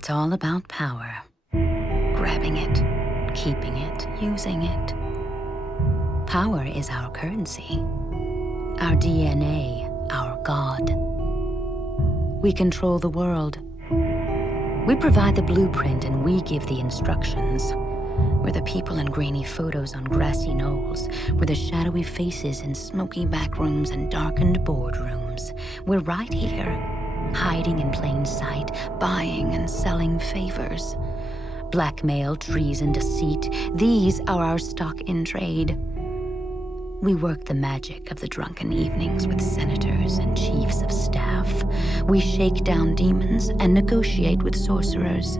It's all about power. Grabbing it, keeping it, using it. Power is our currency, our DNA, our God. We control the world. We provide the blueprint and we give the instructions. We're the people in grainy photos on grassy knolls. We're the shadowy faces in smoky back rooms and darkened boardrooms. We're right here, hiding in plain sight, buying and selling favors. Blackmail, treason, deceit, these are our stock in trade. We work the magic of the drunken evenings with senators and chiefs of staff. We shake down demons and negotiate with sorcerers.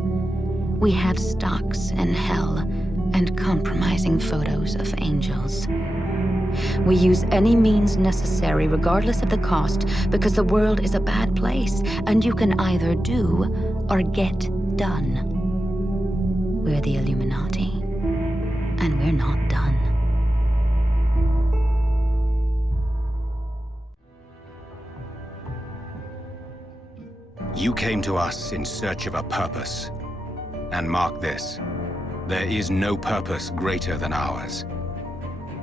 We have stocks in hell and compromising photos of angels. We use any means necessary, regardless of the cost, because the world is a bad place, and you can either do or get done. We're the Illuminati, and we're not done. You came to us in search of a purpose. And mark this, there is no purpose greater than ours.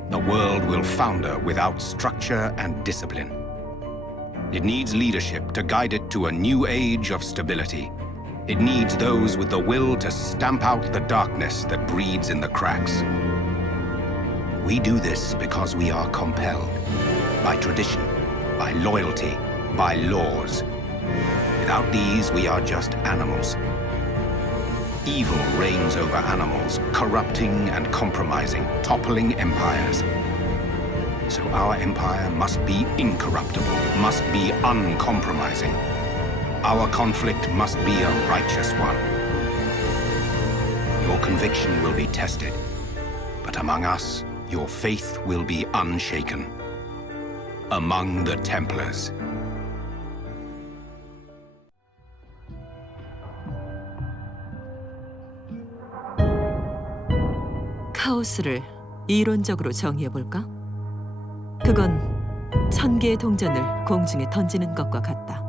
The world will founder without structure and discipline. It needs leadership to guide it to a new age of stability. It needs those with the will to stamp out the darkness that breeds in the cracks. We do this because we are compelled by tradition, by loyalty, by laws. Without these, we are just animals. Evil reigns over animals, corrupting and compromising, toppling empires. So our empire must be incorruptible, must be uncompromising. Our conflict must be a righteous one. Your conviction will be tested, but among us, your faith will be unshaken. Among the Templars. 카오스를 이론적으로 정의해볼까? 그건 1000개의 동전을 공중에 던지는 것과 같다.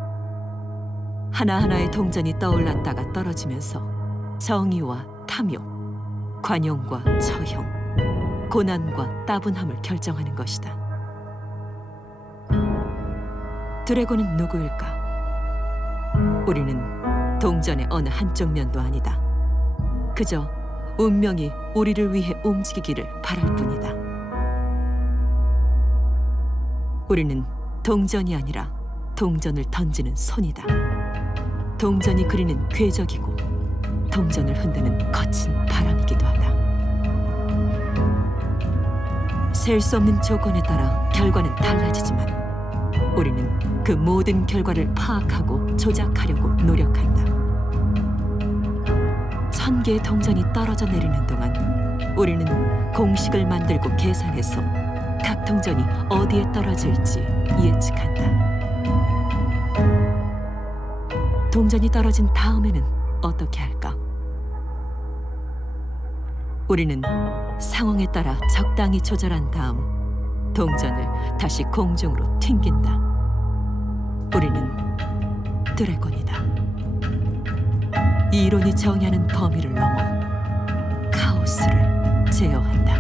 하나하나의 동전이 떠올랐다가 떨어지면서 정의와 탐욕, 관용과 처형, 고난과 따분함을 결정하는 것이다. 드래곤은 누구일까? 우리는 동전의 어느 한쪽 면도 아니다. 그저 운명이 우리를 위해 움직이기를 바랄 뿐이다. 우리는 동전이 아니라 동전을 던지는 손이다. 동전이 그리는 궤적이고 동전을 흔드는 거친 바람이기도 하다. 셀 수 없는 조건에 따라 결과는 달라지지만 우리는 그 모든 결과를 파악하고 조작하려고 노력한다. 1000개의 동전이 떨어져 내리는 동안 우리는 공식을 만들고 계산해서 각 동전이 어디에 떨어질지 예측한다. 동전이 떨어진 다음에는 어떻게 할까? 우리는 상황에 따라 적당히 조절한 다음 동전을 다시 공중으로 튕긴다. 우리는 드래곤이다. 이 이론이 정의하는 범위를 넘어 카오스를 제어한다.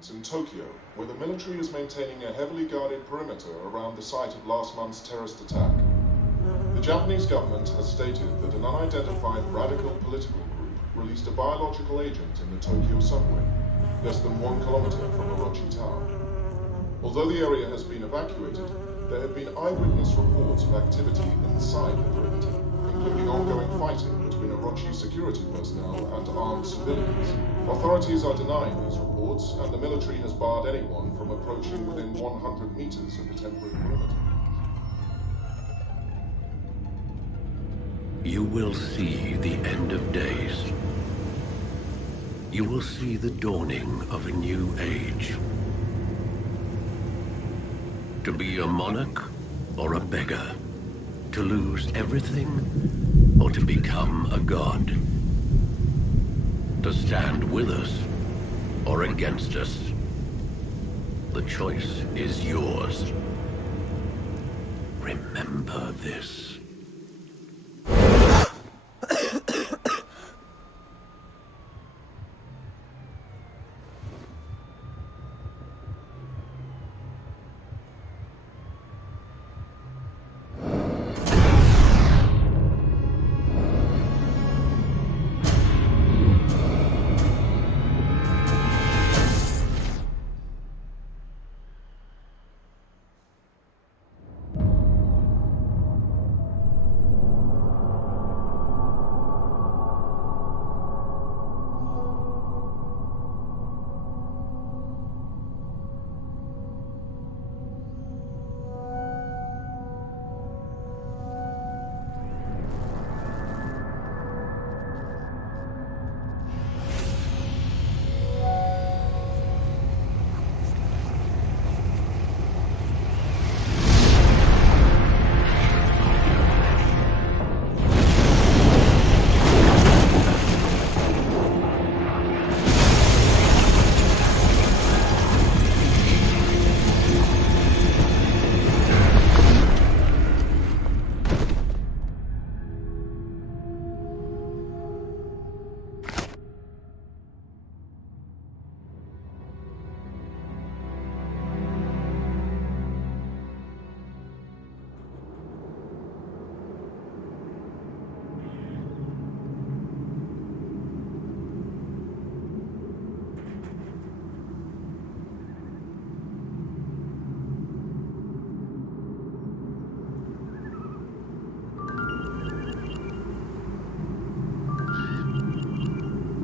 Buildings in Tokyo, where the military is maintaining a heavily guarded perimeter around the site of last month's terrorist attack. The Japanese government has stated that an unidentified radical political group released a biological agent in the Tokyo subway, less than 1 kilometer from Orochi Tower. Although the area has been evacuated, there have been eyewitness reports of activity inside the perimeter, including ongoing fighting between Orochi security personnel and armed civilians. Authorities are denying these reports, and the military has barred anyone from approaching within 100 meters of the temporary perimeter. You will see the end of days. You will see the dawning of a new age. To be a monarch or a beggar. To lose everything or to become a god. To stand with us or against us. The choice is yours. Remember this.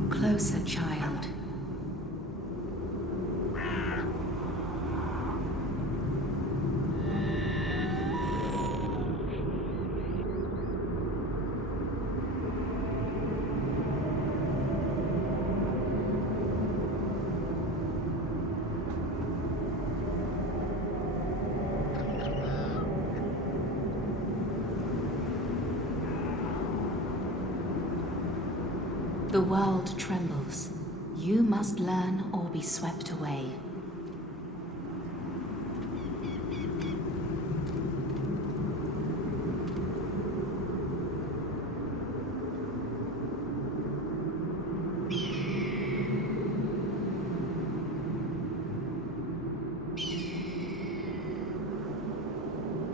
Closer, child. The world trembles. You must learn or be swept away.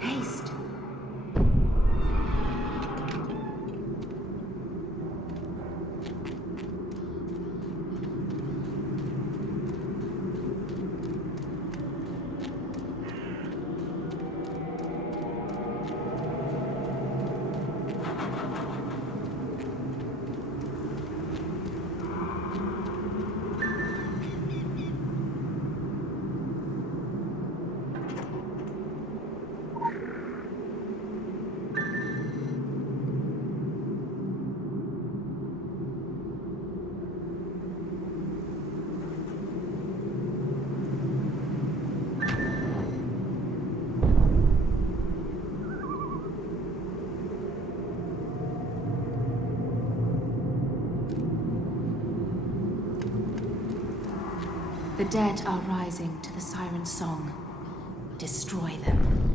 Haste. The dead are rising to the siren song. Destroy them.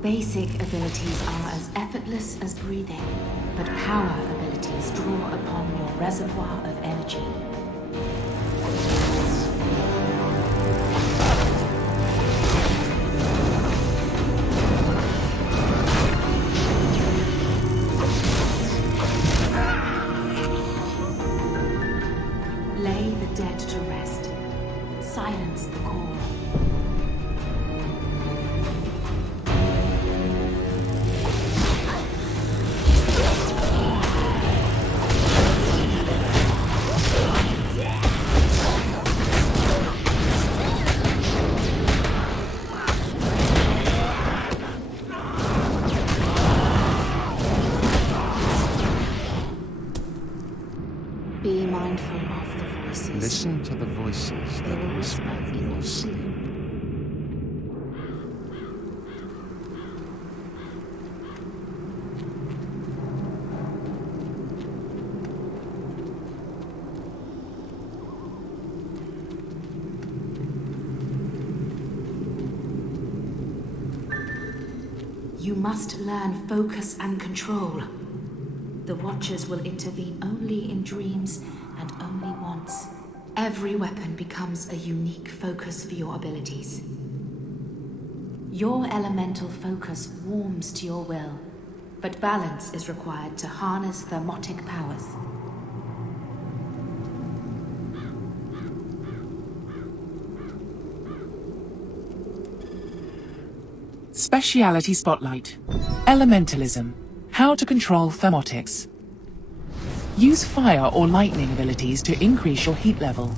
Basic abilities are as effortless as breathing, but power abilities draw upon your reservoir of energy. Lay the dead to rest. Silence the call. Be mindful of the voices. Listen to the voices They that will whisper whisper in your sleep. You must learn focus and control. The Watchers will intervene only in dreams and only once. Every weapon becomes a unique focus for your abilities. Your elemental focus warms to your will, but balance is required to harness thermotic powers. Speciality Spotlight. Elementalism. How to control thermotics. Use fire or lightning abilities to increase your heat level.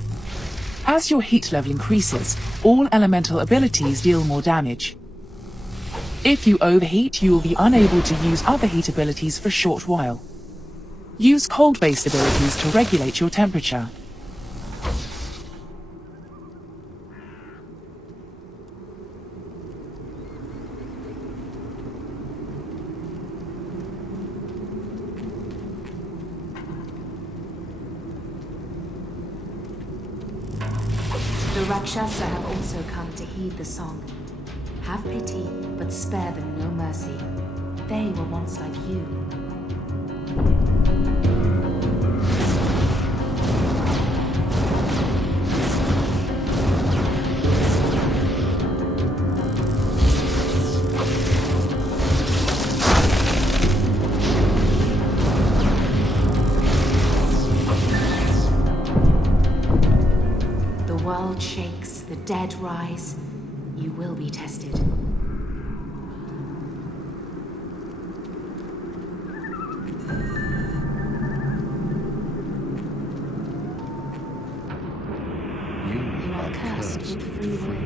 As your heat level increases, all elemental abilities deal more damage. If you overheat, you will be unable to use other heat abilities for a short while. Use cold-based abilities to regulate your temperature. The Rakshasa have also come to heed the song. Have pity, but spare them no mercy. They were once like you. The world shakes, the dead rise. You will be tested. You are cursed with free will.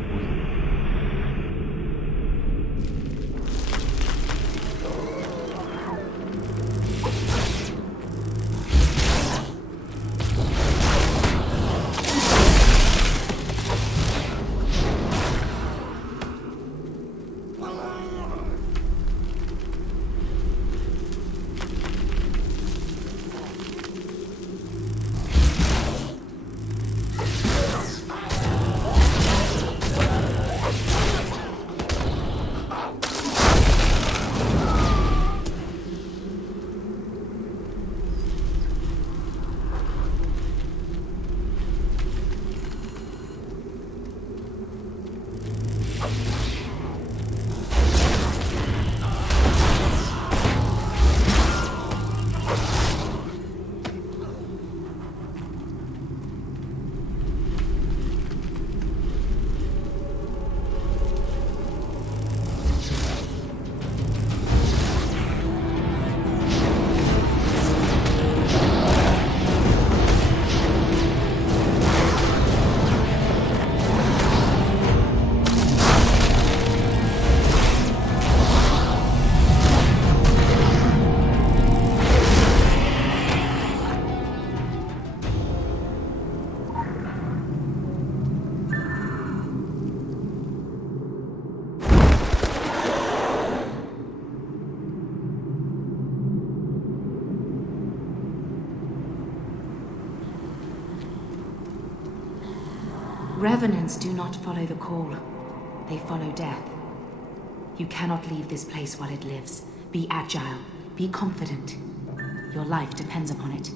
Revenants do not follow the call. They follow death. You cannot leave this place while it lives. Be agile. Be confident. Your life depends upon it.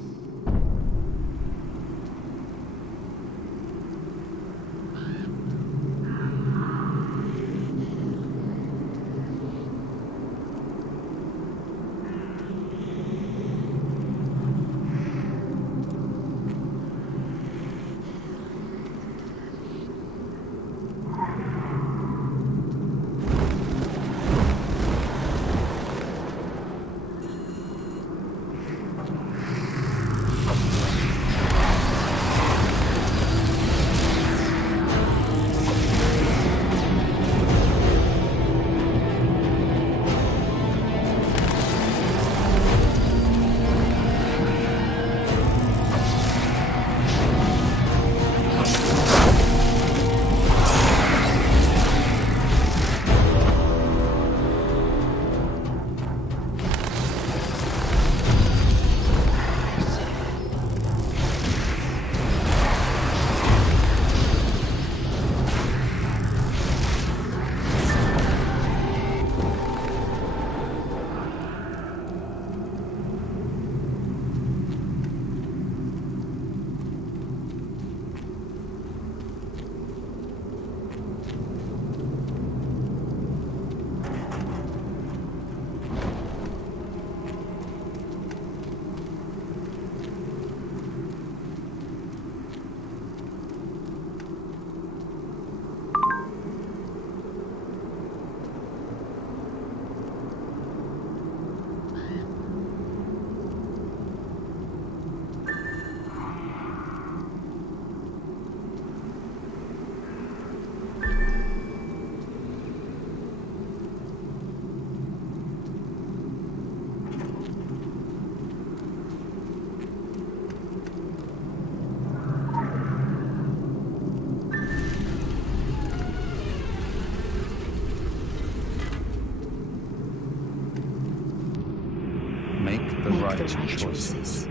Make the right choices.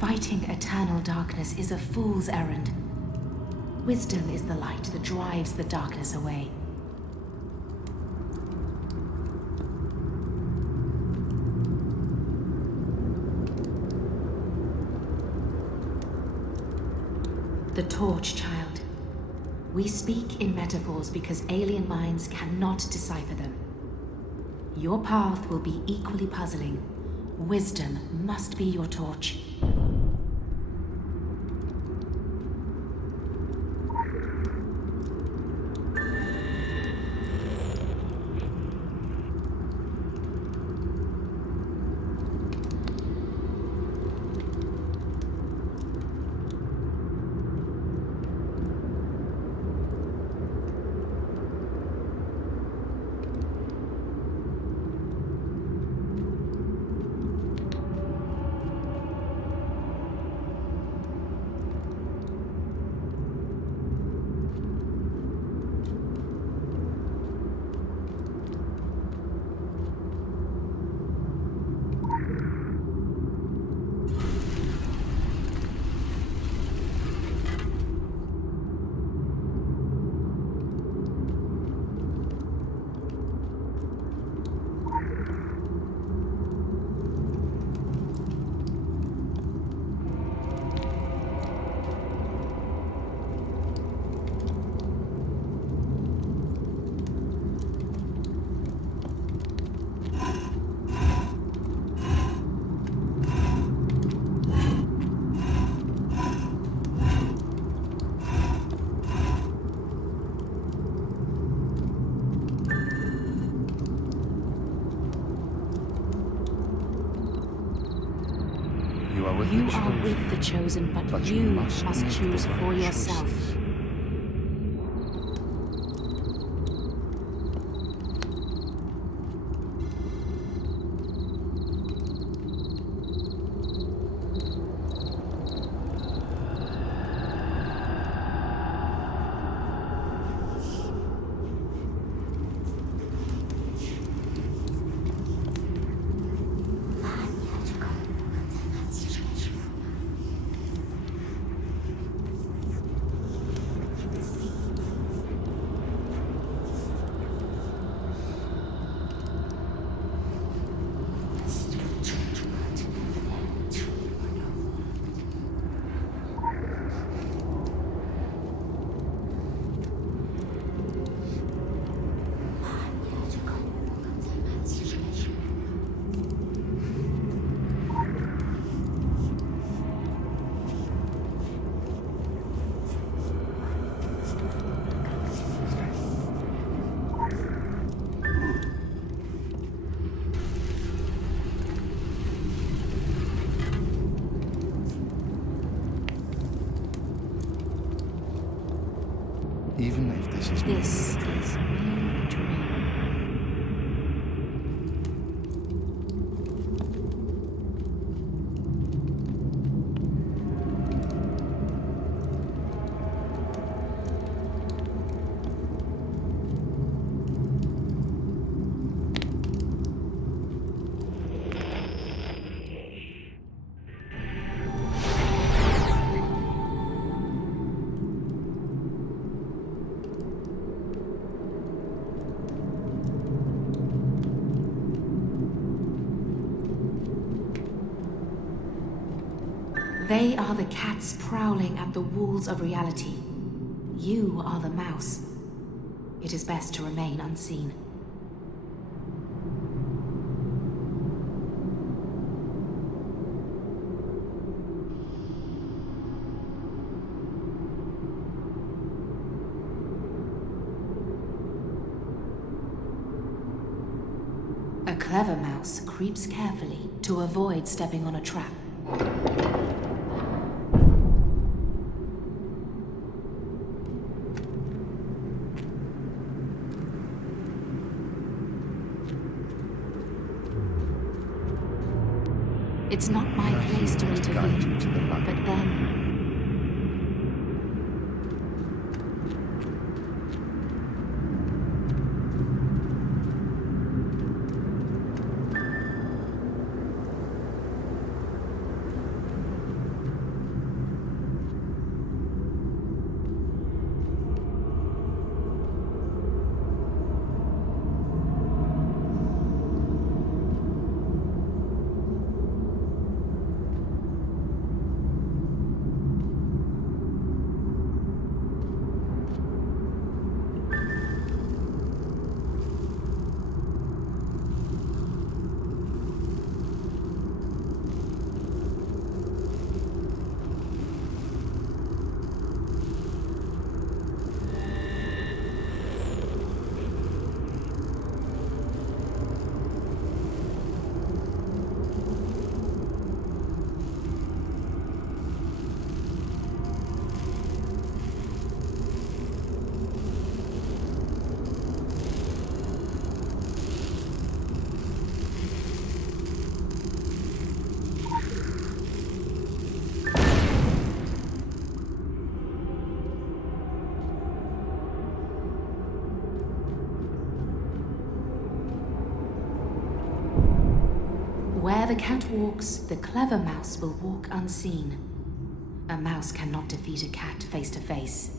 Fighting eternal darkness is a fool's errand. Wisdom is the light that drives the darkness away. The torch, child. We speak in metaphors because alien minds cannot decipher them. Your path will be equally puzzling. Wisdom must be your torch. You are with the chosen, but you must choose for yourself. They are the cats prowling at the walls of reality. You are the mouse. It is best to remain unseen. A clever mouse creeps carefully to avoid stepping on a trap. It's not my place to intervene, but then... Where the cat walks, the clever mouse will walk unseen. A mouse cannot defeat a cat face to face.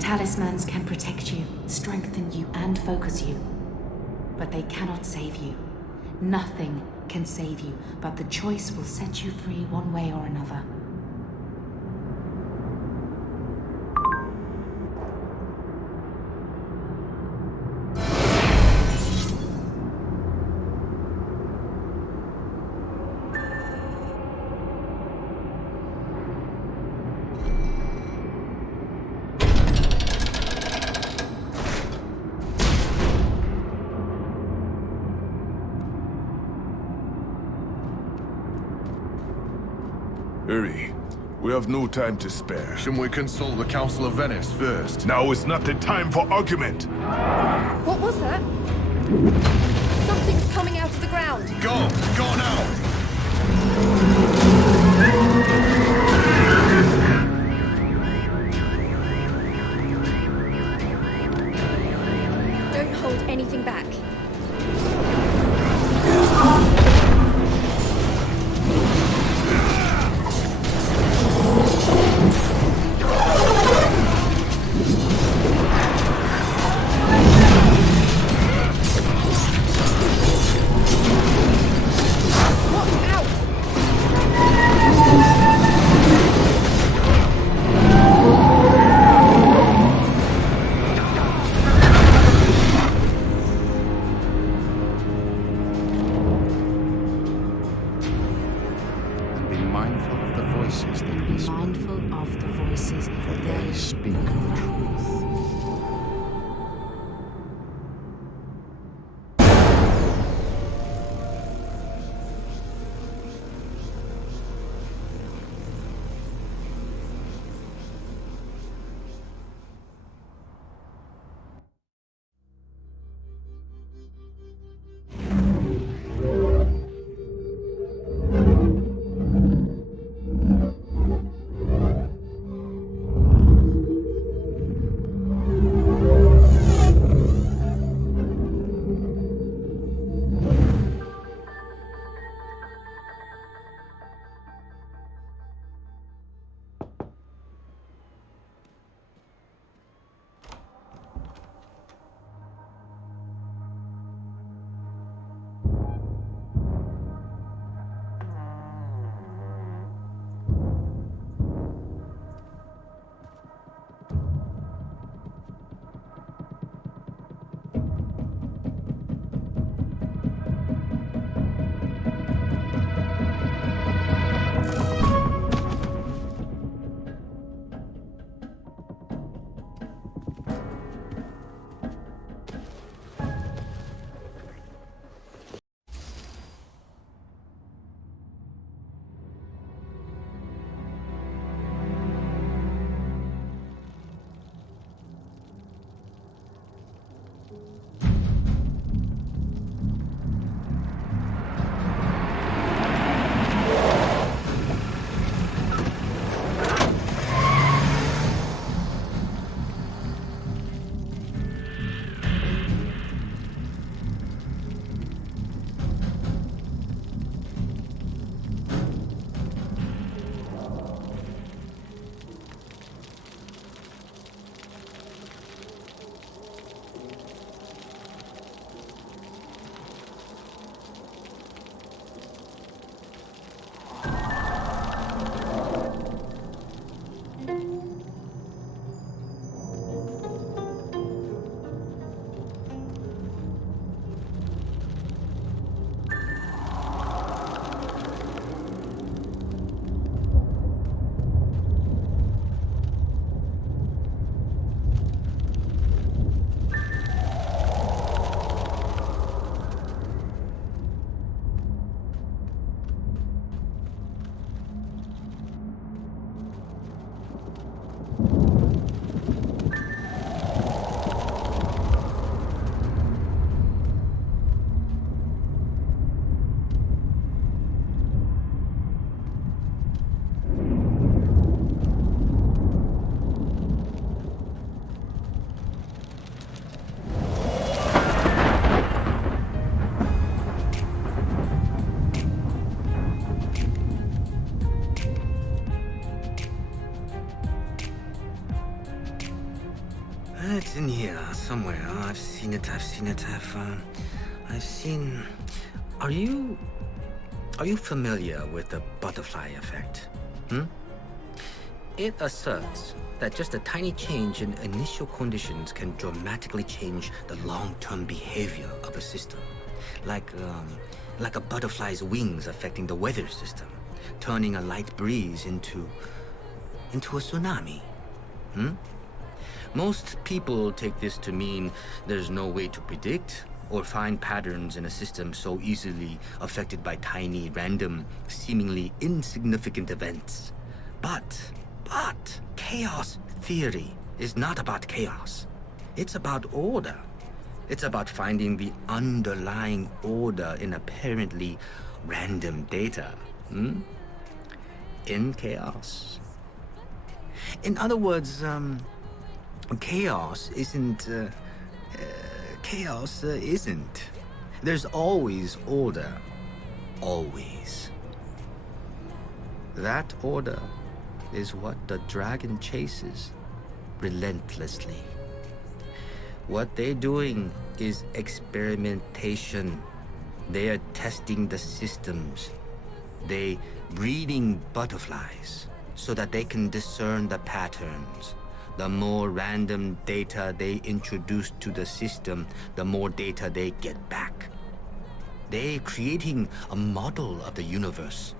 Talismans can protect you, strengthen you, and focus you. But they cannot save you. Nothing can save you, but the choice will set you free one way or another. Hurry. We have no time to spare. Shouldn't we consult the Council of Venice first? Now is not the time for argument. What was that? Something's coming out of the ground. Go! Go now! Don't hold anything back. And be mindful of the voices that they speak. Mindful of the voices For they speak the truth. It's in here somewhere. I've seen it. I've seen. Are you familiar with the butterfly effect? It asserts that just a tiny change in initial conditions can dramatically change the long-term behavior of a system, like a butterfly's wings affecting the weather system, turning a light breeze into a tsunami. Most people take this to mean there's no way to predict or find patterns in a system so easily affected by tiny, random, seemingly insignificant events. But chaos theory is not about chaos. It's about order. It's about finding the underlying order in apparently random data. In chaos. In other words, chaos isn't. Chaos isn't. There's always order. Always. That order is what the dragon chases relentlessly. What they're doing is experimentation. They are testing the systems. They breeding butterflies so that they can discern the patterns. The more random data they introduce to the system, the more data they get back. They're creating a model of the universe,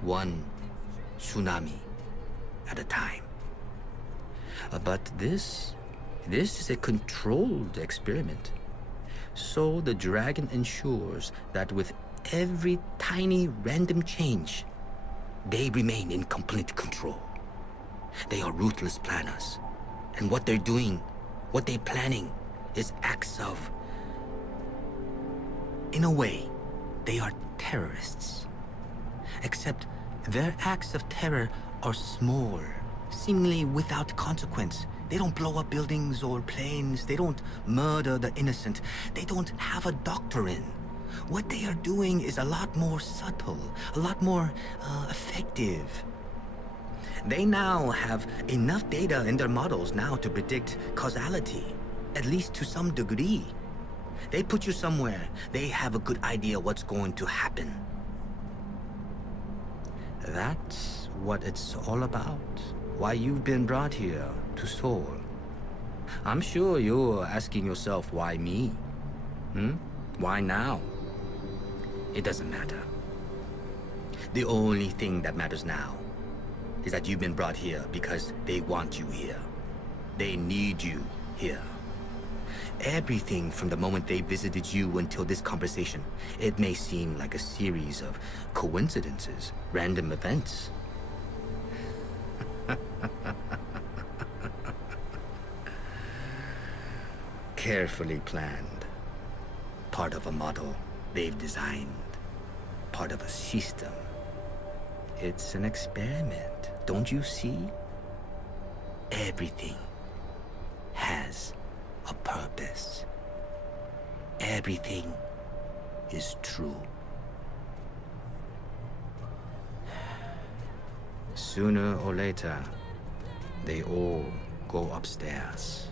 one tsunami at a time. But this is a controlled experiment. So the dragon ensures that with every tiny random change, they remain in complete control. They are ruthless planners. And what they're doing, what they're planning, is acts of... In a way, they are terrorists. Except their acts of terror are small, seemingly without consequence. They don't blow up buildings or planes. They don't murder the innocent. They don't have a doctrine. What they are doing is a lot more subtle, a lot more effective. They now have enough data in their models now to predict causality, at least to some degree. They put you somewhere, they have a good idea what's going to happen. That's what it's all about. Why you've been brought here to Seoul. I'm sure you're asking yourself, why me? Why now? It doesn't matter. The only thing that matters now is that you've been brought here because they want you here. They need you here. Everything from the moment they visited you until this conversation, it may seem like a series of coincidences, random events. Carefully planned. Part of a model they've designed. Part of a system. It's an experiment, don't you see? Everything has a purpose. Everything is true. Sooner or later, they all go upstairs.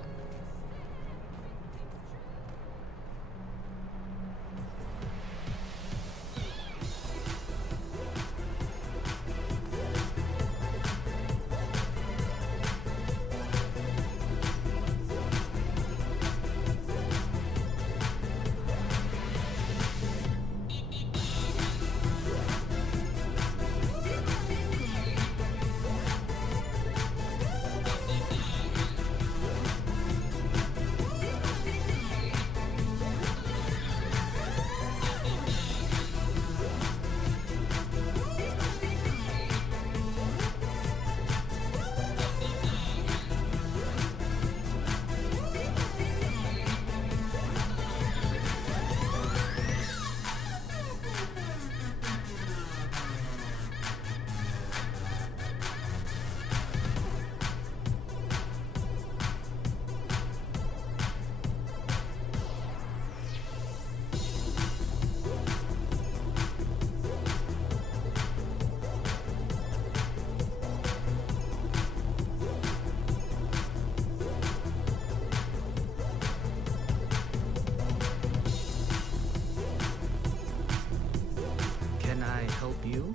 Can I help you?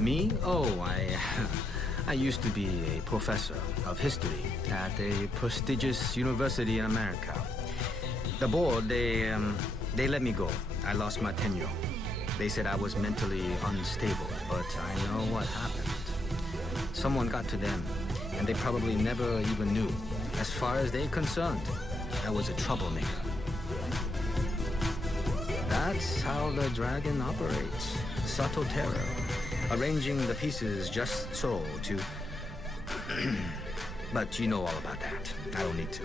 Me? Oh, I used to be a professor of history at a prestigious university in America. The board, they let me go. I lost my tenure. They said I was mentally unstable, but I know what happened. Someone got to them, and they probably never even knew. As far as they're concerned, I was a troublemaker. That's how the dragon operates. Subtle terror. Arranging the pieces just so to... But you know all about that. I don't need to.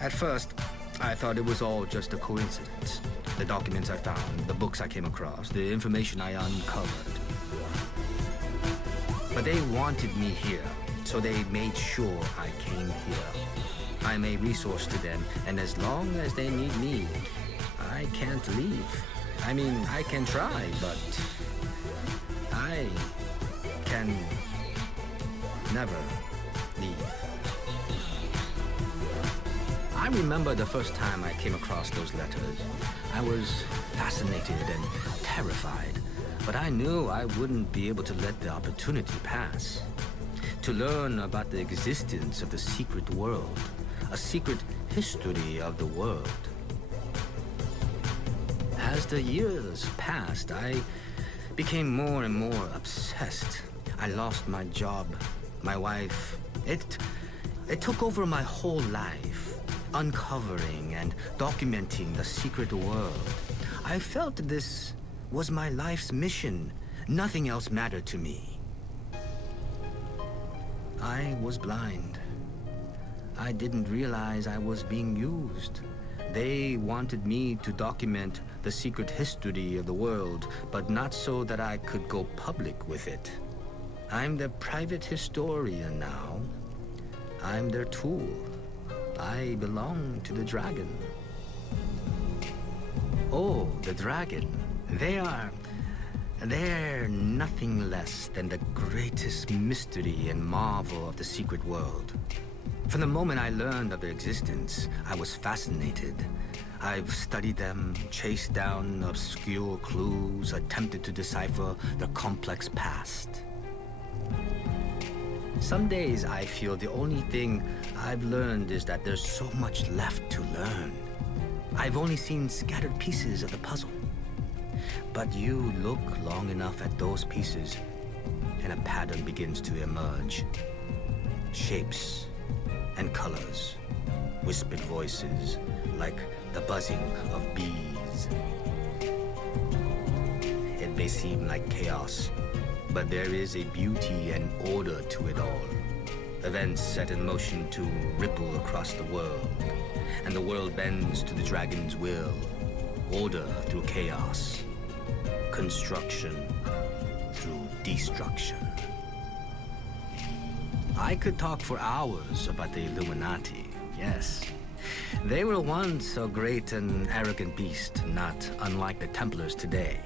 At first, I thought it was all just a coincidence. The documents I found, the books I came across, the information I uncovered. But they wanted me here, so they made sure I came here. I'm a resource to them, and as long as they need me, I can't leave. I mean, I can try, but I can never leave. I remember the first time I came across those letters. I was fascinated and terrified, but I knew I wouldn't be able to let the opportunity pass. To learn about the existence of the secret world, a secret history of the world. As the years passed, I became more and more obsessed. I lost my job, my wife. It took over my whole life, uncovering and documenting the secret world. I felt this was my life's mission. Nothing else mattered to me. I was blind. I didn't realize I was being used. They wanted me to document the secret history of the world, but not so that I could go public with it. I'm the private historian now. I'm their tool. I belong to the dragon. Oh, the dragon. They're nothing less than the greatest mystery and marvel of the secret world. From the moment I learned of their existence, I was fascinated. I've studied them, chased down obscure clues, attempted to decipher their complex past. Some days I feel the only thing I've learned is that there's so much left to learn. I've only seen scattered pieces of the puzzle. But you look long enough at those pieces, and a pattern begins to emerge. Shapes and colors, whispered voices, like the buzzing of bees. It may seem like chaos, but there is a beauty and order to it all. Events set in motion to ripple across the world, and the world bends to the dragon's will. Order through chaos. Construction through destruction. I could talk for hours about the Illuminati, yes. They were once a great and arrogant beast, not unlike the Templars today.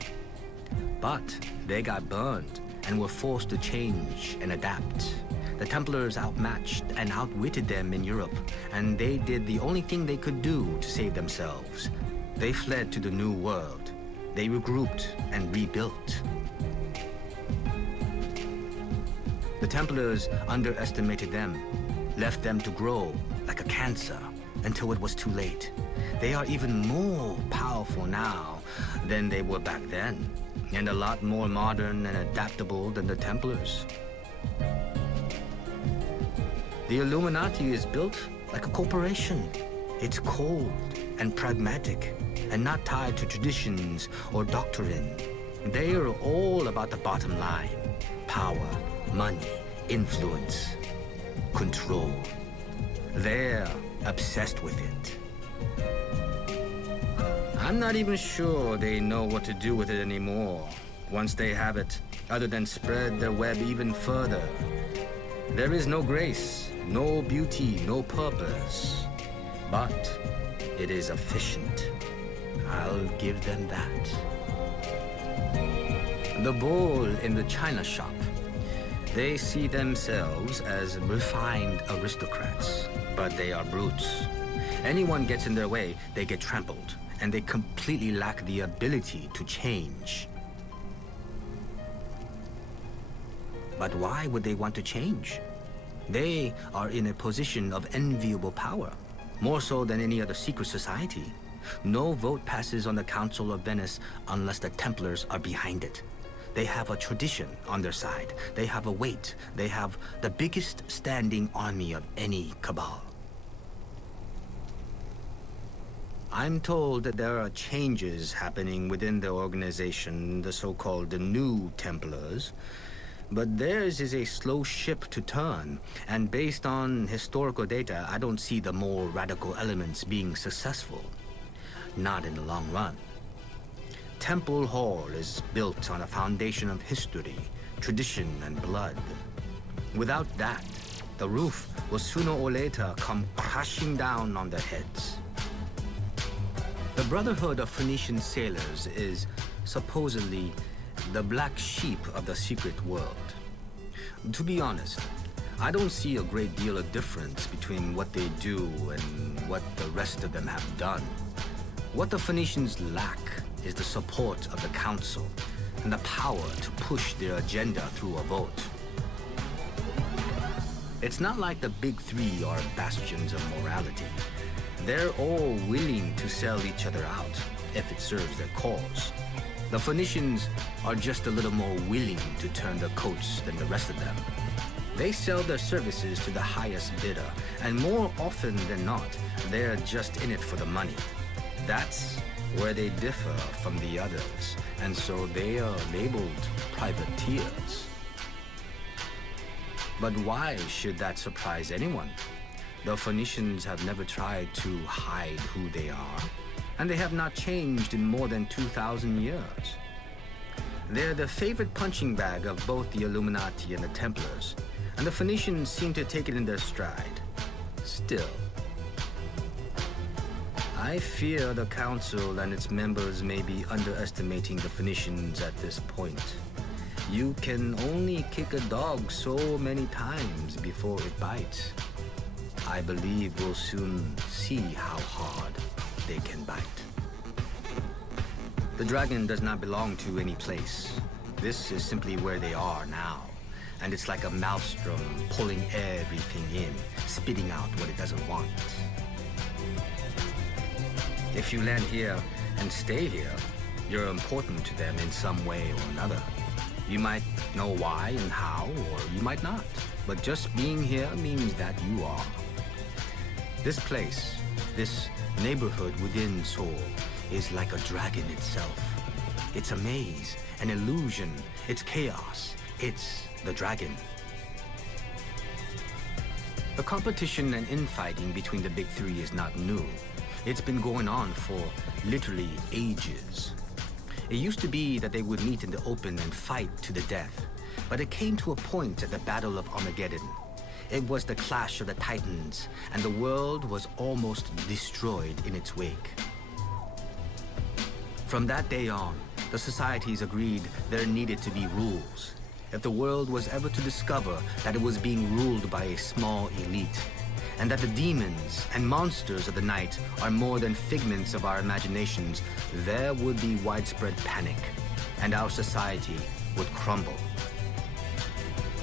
But they got burned and were forced to change and adapt. The Templars outmatched and outwitted them in Europe, and they did the only thing they could do to save themselves. They fled to the New World. They regrouped and rebuilt. The Templars underestimated them, left them to grow like a cancer until it was too late. They are even more powerful now than they were back then, and a lot more modern and adaptable than the Templars. The Illuminati is built like a corporation. It's cold and pragmatic, and not tied to traditions or doctrine. They are all about the bottom line: power, money, influence, control. They're obsessed with it. I'm not even sure they know what to do with it anymore once they have it, other than spread their web even further. There is no grace, no beauty, no purpose, but it is efficient. I'll give them that. The bull in the china shop. They see themselves as refined aristocrats, but they are brutes. Anyone gets in their way, they get trampled, and they completely lack the ability to change. But why would they want to change? They are in a position of enviable power, more so than any other secret society. No vote passes on the Council of Venice unless the Templars are behind it. They have a tradition on their side. They have a weight. They have the biggest standing army of any cabal. I'm told that there are changes happening within the organization, the so-called New Templars. But theirs is a slow ship to turn, and based on historical data, I don't see the more radical elements being successful. Not in the long run. Temple Hall is built on a foundation of history, tradition, and blood. Without that, the roof will sooner or later come crashing down on their heads. The Brotherhood of Phoenician Sailors is supposedly the black sheep of the secret world. To be honest, I don't see a great deal of difference between what they do and what the rest of them have done. What the Phoenicians lack is the support of the Council and the power to push their agenda through a vote. It's not like the Big Three are bastions of morality. They're all willing to sell each other out if it serves their cause. The Phoenicians are just a little more willing to turn their coats than the rest of them. They sell their services to the highest bidder, and more often than not, they're just in it for the money. That's where they differ from the others, and so they are labeled privateers. But why should that surprise anyone? The Phoenicians have never tried to hide who they are, and they have not changed in more than 2,000 years. They're the favorite punching bag of both the Illuminati and the Templars, and the Phoenicians seem to take it in their stride. Still, I fear the Council and its members may be underestimating the Phoenicians at this point. You can only kick a dog so many times before it bites. I believe we'll soon see how hard they can bite. The dragon does not belong to any place. This is simply where they are now. And it's like a maelstrom pulling everything in, spitting out what it doesn't want. If you land here and stay here, you're important to them in some way or another. You might know why and how, or you might not. But just being here means that you are. This place, this neighborhood within Seoul, is like a dragon itself. It's a maze, an illusion, it's chaos, it's the dragon. The competition and infighting between the Big Three is not new. It's been going on for literally ages. It used to be that they would meet in the open and fight to the death, but it came to a point at the Battle of Armageddon. It was the clash of the Titans, and the world was almost destroyed in its wake. From that day on, the societies agreed there needed to be rules. If the world was ever to discover that it was being ruled by a small elite, and that the demons and monsters of the night are more than figments of our imaginations, there would be widespread panic, and our society would crumble.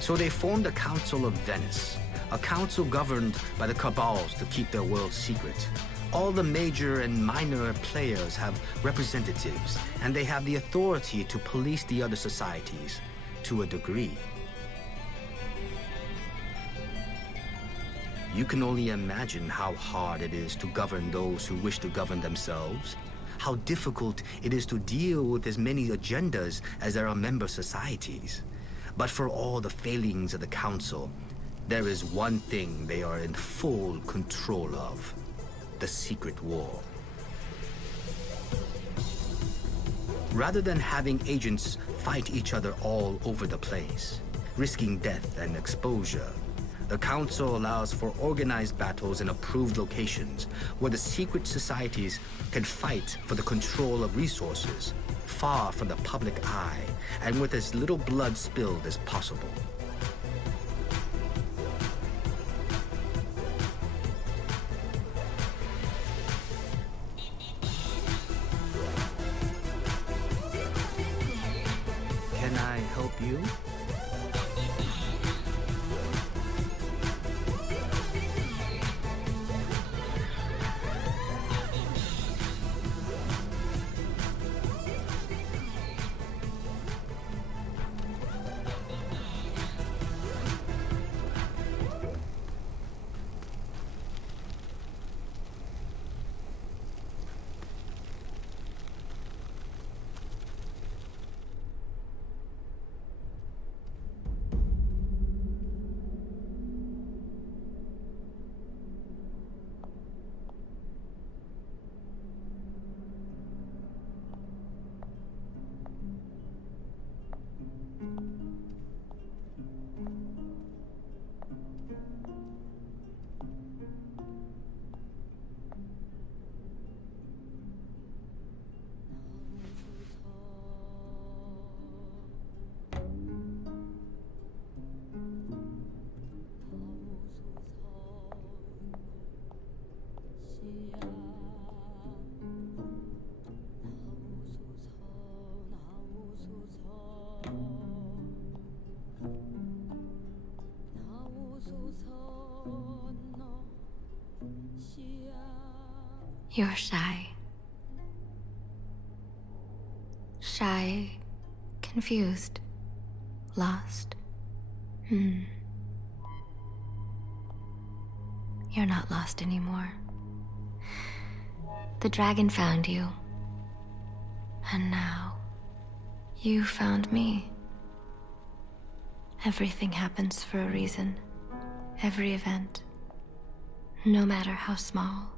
So they formed the Council of Venice, a council governed by the cabals to keep their world secret. All the major and minor players have representatives, and they have the authority to police the other societies to a degree. You can only imagine how hard it is to govern those who wish to govern themselves, how difficult it is to deal with as many agendas as there are member societies. But for all the failings of the Council, there is one thing they are in full control of: the secret war. Rather than having agents fight each other all over the place, risking death and exposure, the Council allows for organized battles in approved locations where the secret societies can fight for the control of resources, far from the public eye and with as little blood spilled as possible. Can I help you? You're shy. Shy, confused, lost. You're not lost anymore. The dragon found you. And now, you found me. Everything happens for a reason. Every event, no matter how small,